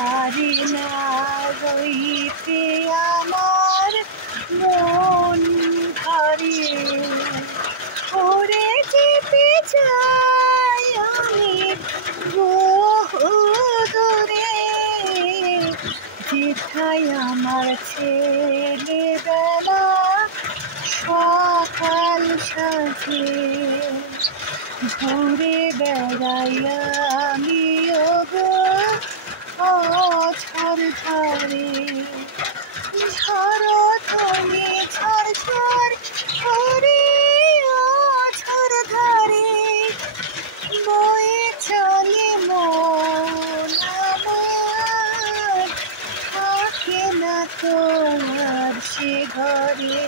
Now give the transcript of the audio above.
পারি না রইতে আমার মন ঘরে উড়ে যেতে চাই আমি বহু দূরে যেথায় আমার ছেলেবেলা সকাল সাজে ঘুরে বেড়াই আমি ওগো ঝড় ঝরে ঝড় তুমি ঝড় ঝড় করে ঝড় ধরে বয়ে চলে মন আমার থাকে না তো আর সে ঘরে।